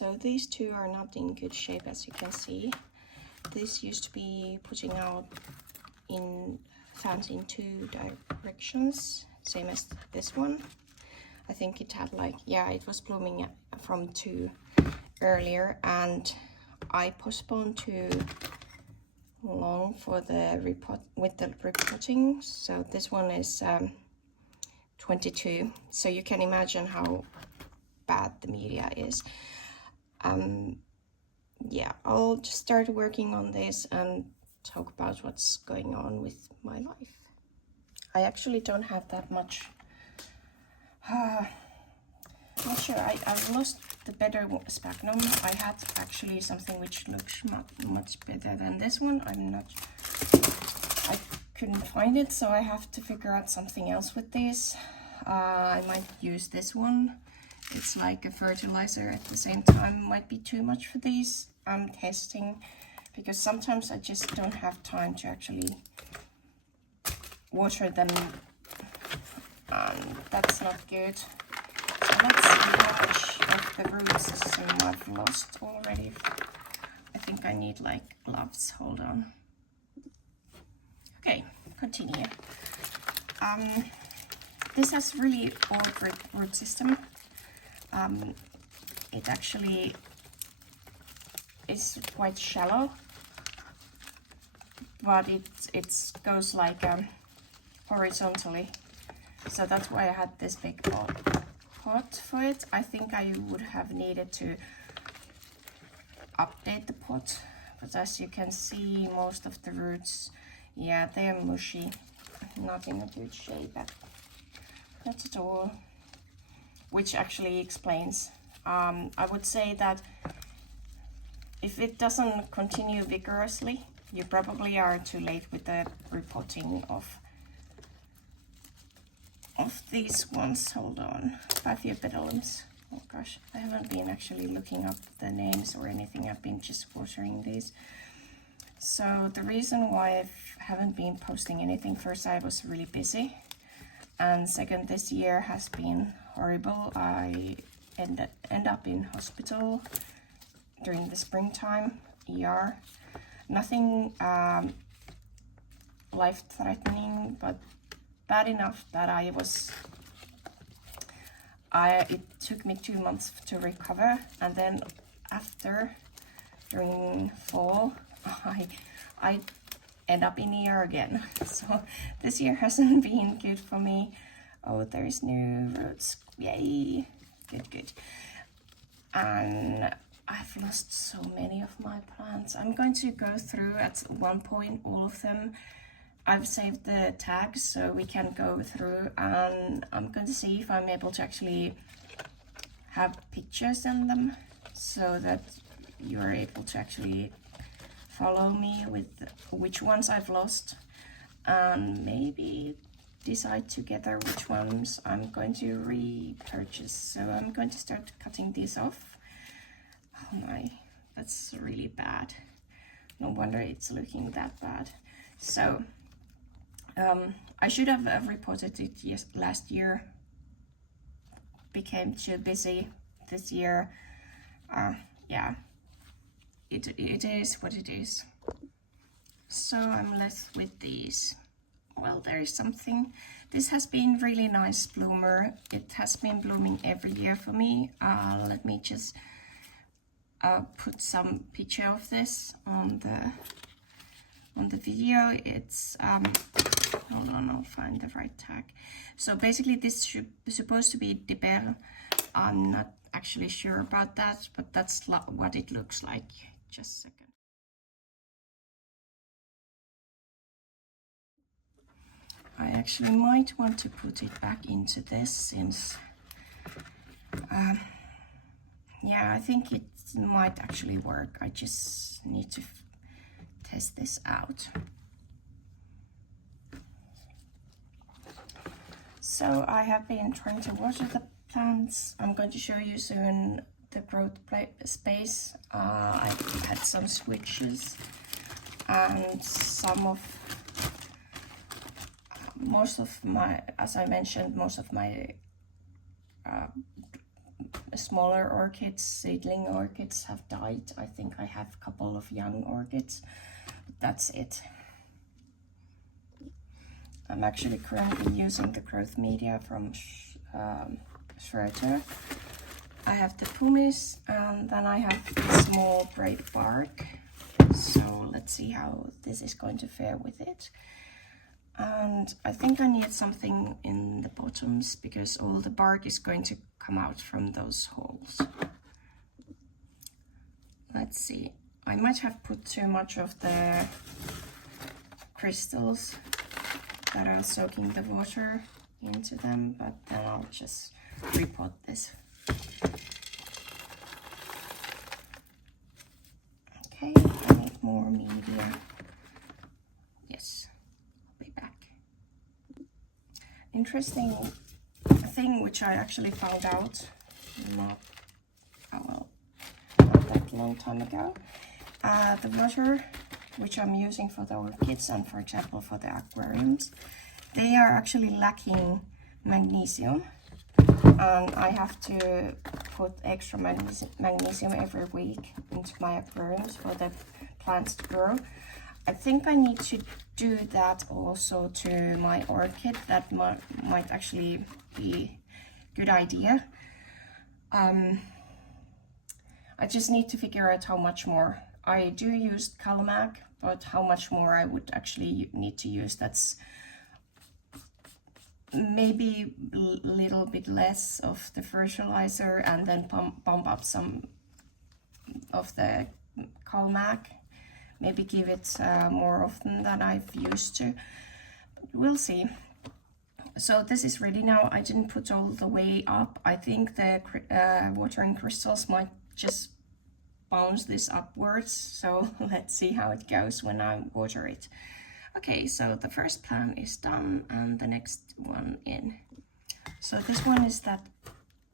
So these two are not in good shape, as you can see. This used to be putting out in fans in 2 directions, same as this one. I think it had like, yeah, it was blooming from 2 earlier, and I postponed too long for the repot with the repotting. So this one is 22. So you can imagine how bad the media is. Yeah, I'll just start working on this and talk about what's going on with my life. I actually don't have that much. Not sure. I've lost the better sphagnum. I had actually something which looks much better than this one. I couldn't find it, so I have to figure out something else with this. I might use this one. It's like a fertilizer at the same time. Might be too much for these. I'm testing because sometimes I just don't have time to actually water them, and that's not good. So let's see how much of the root system I've lost already. I think I need like gloves. Hold on. Okay, continue. This has really old root system. It actually is quite shallow, but it goes like horizontally. So that's why I had this big pot for it. I think I would have needed to update the pot, but as you can see, most of the roots, yeah, they're mushy, not in a good shape, not at all. Which actually explains. I would say that if it doesn't continue vigorously, you probably are too late with the repotting of these ones. Hold on, 5-year pedalums. Oh gosh, I haven't been actually looking up the names or anything. I've been just watering these. So the reason why I haven't been posting anything, first, I was really busy, and second, this year has been horrible. I end up in hospital during the springtime, ER. Nothing life-threatening, but bad enough that it took me 2 months to recover, and then after, during fall, I end up in ER again. So this year hasn't been good for me. Oh, there's new roots. Yay. Good. And I've lost so many of my plants. I'm going to go through at one point all of them. I've saved the tags so we can go through, and I'm going to see if I'm able to actually have pictures in them so that you're able to actually follow me with which ones I've lost, and maybe decide together which ones I'm going to repurchase. So I'm going to start cutting these off. Oh my, that's really bad. No wonder it's looking that bad. So I should have reported it last year. Became too busy this year. Yeah, it is what it is. So I'm left with these. Well, there is something. This has been really nice bloomer. It has been blooming every year for me. Let me just put some picture of this on the video. It's hold on, I'll find the right tag. So basically this should be supposed to be Deber. I'm not actually sure about that, but that's what it looks like. Just a second. I actually might want to put it back into this since yeah, I think it might actually work. I just need to test this out. So I have been trying to water the plants. I'm going to show you soon the growth space. I've had some switches, and most of my, as I mentioned, most of my smaller orchids, seedling orchids have died. I think I have a couple of young orchids, but that's it. I'm actually currently using the growth media from Repot. I have the pumice, and then I have the small braid bark. So let's see how this is going to fare with it. And I think I need something in the bottoms because all the bark is going to come out from those holes. Let's see. I might have put too much of the crystals that are soaking the water into them, but then I'll just repot this. Okay, I need more media. Yes, I'll be back. Interesting thing which I actually found out not that long time ago. The water which I'm using for the orchids and, for example, for the aquariums, they are actually lacking magnesium, and I have to put extra magnesium every week into my aquariums for the plants to grow. I think I need to do that also to my orchid. That might actually be a good idea. I just need to figure out how much more. I do use Calmac, but how much more I would actually need to use, that's maybe a little bit less of the fertilizer, and then pump up some of the Calmac. Maybe give it more often than I've used to. We'll see. So this is ready now. I didn't put all the way up. I think the watering crystals might just bounce this upwards. So let's see how it goes when I water it. Okay, so the first plant is done and the next one in. So this one is that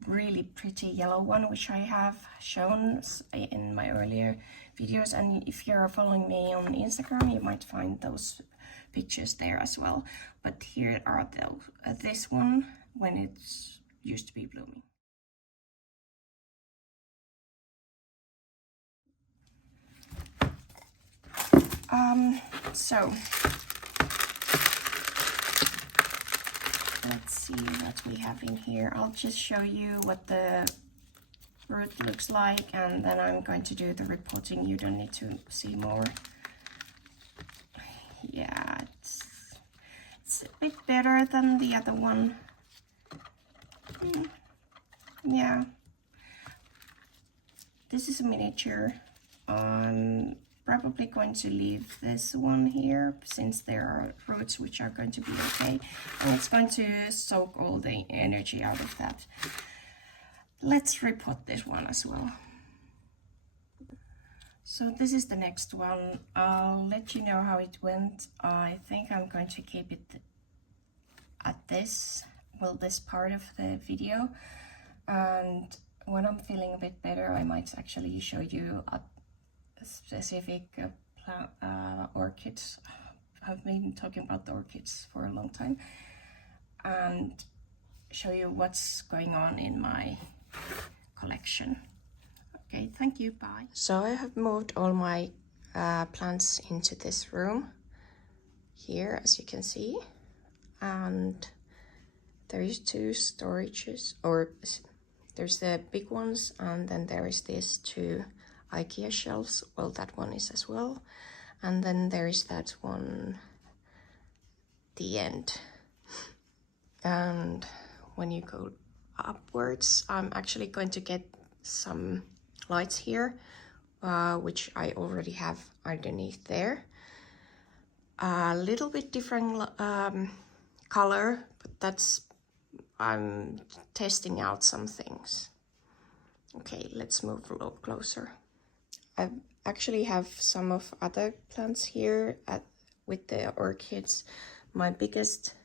really pretty yellow one which I have shown in my earlier videos, and if you're following me on Instagram you might find those pictures there as well. But here are those, this one when it's used to be blooming. So let's see what we have in here. I'll just show you what the root looks like, and then I'm going to do the repotting. You don't need to see more. Yeah, it's a bit better than the other one. Yeah, this is a miniature. I'm probably going to leave this one here since there are roots which are going to be okay, and it's going to soak all the energy out of that. Let's repot this one as well. So this is the next one. I'll let you know how it went. I think I'm going to keep it at this part of the video, and when I'm feeling a bit better I might actually show you a specific orchids. I've been talking about the orchids for a long time, and show you what's going on in my collection. Okay, thank you, bye. So I have moved all my plants into this room here, as you can see, and there is two storages, or there's the big ones, and then there is these two IKEA shelves. Well, that one is as well, and then there is that one the end. And when you go upwards, I'm actually going to get some lights here, which I already have underneath there. A little bit different color, but that's, I'm testing out some things. Okay, let's move a little closer. I actually have some of other plants here with the orchids. My biggest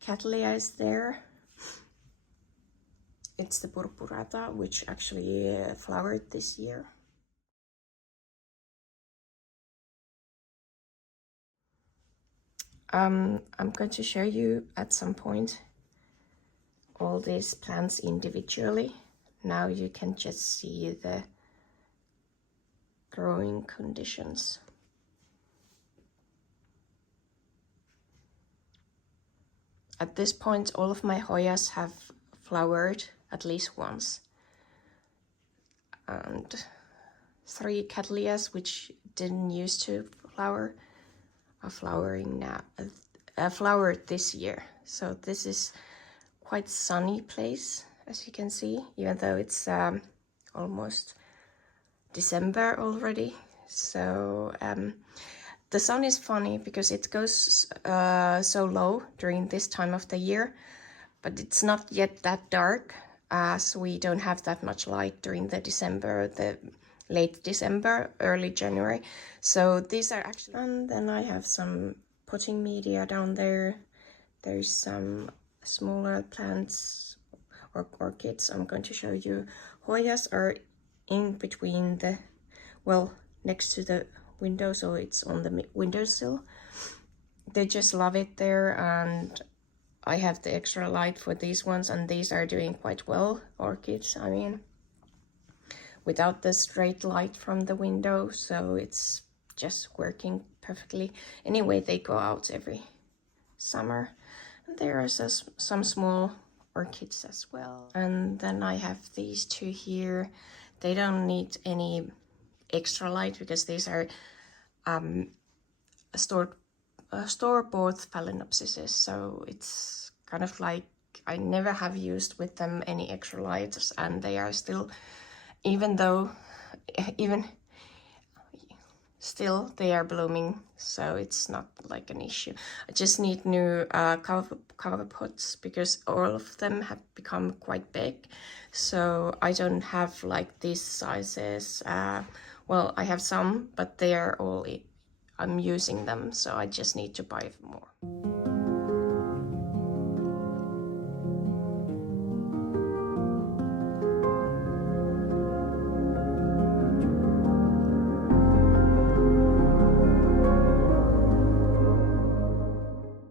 Cattleya is there. It's the purpurata, which actually flowered this year. I'm going to show you at some point all these plants individually. Now you can just see the growing conditions. At this point, all of my Hoyas have flowered at least once. And 3 Cattleyas, which didn't used to flower, are flowering now. Flowered this year. So this is quite sunny place, as you can see, even though it's almost December already. So the sun is funny because it goes so low during this time of the year, but it's not yet that dark, as we don't have that much light during the late December, early January. So these are actually, and then I have some potting media down there. There's some smaller plants or orchids. I'm going to show you. Hoyas are in between the, well, next to the window, so it's on the windowsill. They just love it there, and I have the extra light for these ones, and these are doing quite well, orchids, I mean, without the straight light from the window, so it's just working perfectly. Anyway, they go out every summer. And there are some small orchids as well. And then I have these 2 here. They don't need any extra light because these are store-bought phalaenopsises, so it's kind of like I never have used with them any extra lights, and they are still, still they are blooming, so it's not like an issue. I just need new cover pots because all of them have become quite big, so I don't have like these sizes. Well, I have some, but they are all, I'm using them, so I just need to buy more.